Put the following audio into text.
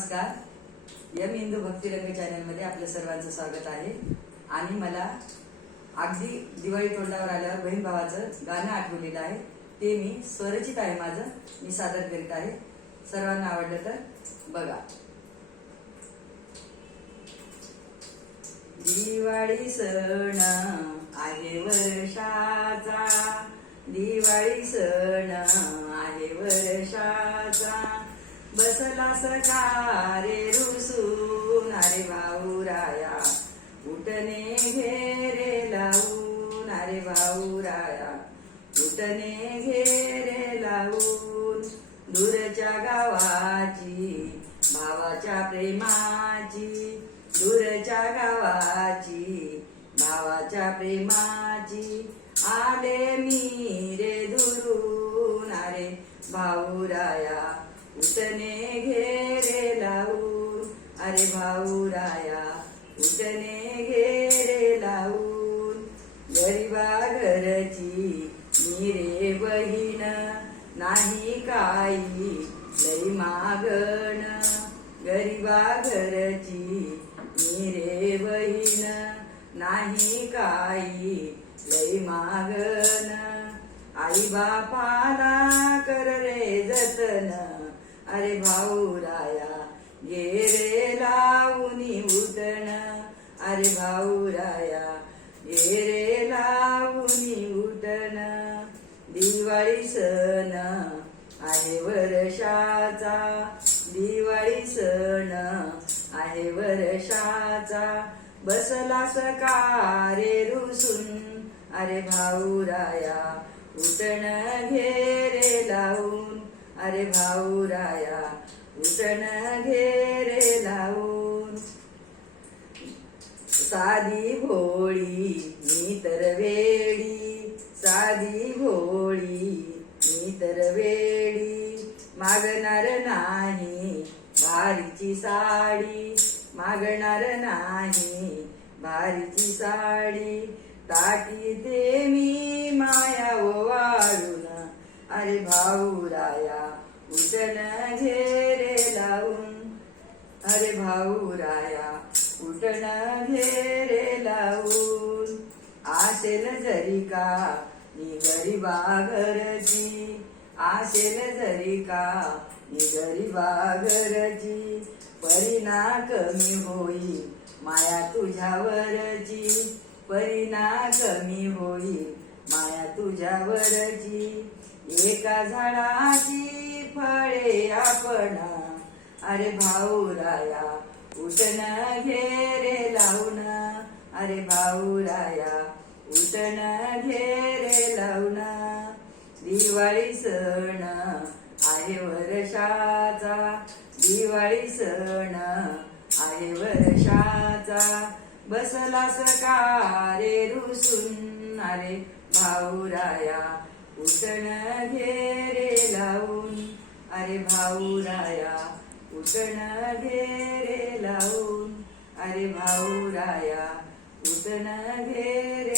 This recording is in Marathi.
नमस्कार। एम हिंदू भक्तिरंग चॅनल मध्ये आपल्या सर्वांचं स्वागत आहे। आणि मला अगदी दिवाळी तोंडावर आल्यावर बहीण भावाचं गाणं आठवलेलं आहे, ते मी स्वरचित आहे, माझं मी सादर करीत आहे। सर्वांना आवडलं तर बघा। दिवाळी सण आहे वर्षाचा, दिवाळी सण आहे वर्षाचा, बसला सकारे रुसून अरे भाऊराया, उठणे घेरे लावून अरे भाऊराया, उठणे घेरे लावून, दूरच्या गावाची भावाच्या प्रेमाची, दूरच्या गावाची भावाच्या प्रेमाची, आले मी रे दुरून अरे भाऊराया, उठणे घेरे लावून अरे भाऊराया, उठणे घेरे लावून, गरीबा घरची मी रे बहीण, नाही काही लई मागण, गरीबा घरची मी रे बहीण, नाही काही लई मागण, आई बापाला कर रे जतन अरे भाऊराया, घेरे लावूनी उठण अरे भाऊराया, घेरे लावूनी उठण, दिवाळी सण आहे वर्षाचा, दिवाळी सण आहे वर्षाचा, बसला सकारे रुसून अरे भाऊराया, उठण घेरे लावून अरे भाऊराया, उठण घेरे लावून, साधी भोळी मी तर वेडी, साधी भोळी मी तर वेडी, मागणार नाही भारीची साडी, मागणार नाही भारीची साडी, ताटी ते मी माया ओवाळून अरे भाऊराया, उठण घेरे लावून अरे भाऊराया, उठण घेरे लावून, आसेल जरी का मी गरीबा घरची, आसेल जरी का मी गरीबा घरची, परिणा कमी होईल माया तुझ्यावरची, परिणा कमी होईल माया तुझ्यावरची, एका झाडाची फळे आपण अरे भाऊराया, उठण घेरे लावून अरे भाऊराया, उठण घेरे लावून, दिवाळी सण आहे वर्षाचा, दिवाळी सण आहे वर्षाचा, बसला सकारे रुसून अरे भाऊराया, उठण घेरे लावून अरे भाऊराया, उठण घेरे लावून अरे भाऊराया, उठण घेरे